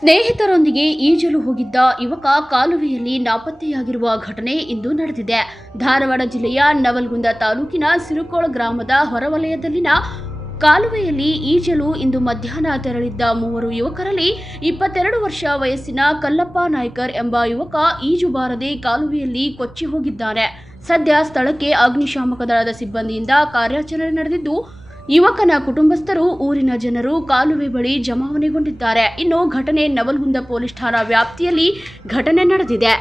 ಸ್ನೇಹಿತರೊಂದಿಗೆ ಈಜಲು ಹೋಗಿದ್ದ ಯುವಕ ಕಾಲುವೆಯಲ್ಲಿ ನಾಪತ್ತೆಯಾಗಿರುವ ಘಟನೆ ಇಂದು ನಡೆದಿದೆ. ಧಾರವಾಡ ಜಿಲ್ಲೆಯ ನವಲಗುಂದ ತಾಲೂಕಿನ ಸಿರುಕೋಳ ಗ್ರಾಮದ ಹೊರವಲಯದಲ್ಲಿನ ಕಾಲುವೆಯಲ್ಲಿ ಈಜಲು ಇಂದು ಮಧ್ಯಾಹ್ನ ತೆರಳಿದ್ದ ಮೂವರು ಯುವಕರಲ್ಲಿ 22 ವರ್ಷ ವಯಸ್ಸಿನ ಕಲ್ಲಪ್ಪ ನಾಯ್ಕರ್ ಎಂಬ ಯುವಕ ಈಜು ಬಾರದೆ ಕಾಲುವೆಯಲ್ಲಿ ಕೊಚ್ಚಿ ಹೋಗಿದ್ದಾನೆ. ಸದ್ಯ ಸ್ಥಳಕ್ಕೆ ಅಗ್ನಿಶಾಮಕ ದಳದ ಸಿಬ್ಬಂದಿಯಿಂದ ಕಾರ್ಯಾಚರಣೆ ನಡೆದಿದ್ದು, ಯುವಕನ ಕುಟುಂಬಸ್ಥರು, ಊರಿನ ಜನರು ಕಾಲುವೆ ಬಳಿ ಜಮಾವಣೆಗೊಂಡಿದ್ದಾರೆ. ಇನ್ನು ಘಟನೆ ನವಲಗುಂದ ಪೊಲೀಸ್ ಠಾಣಾ ವ್ಯಾಪ್ತಿಯಲ್ಲಿ ಘಟನೆ ನಡೆದಿದೆ.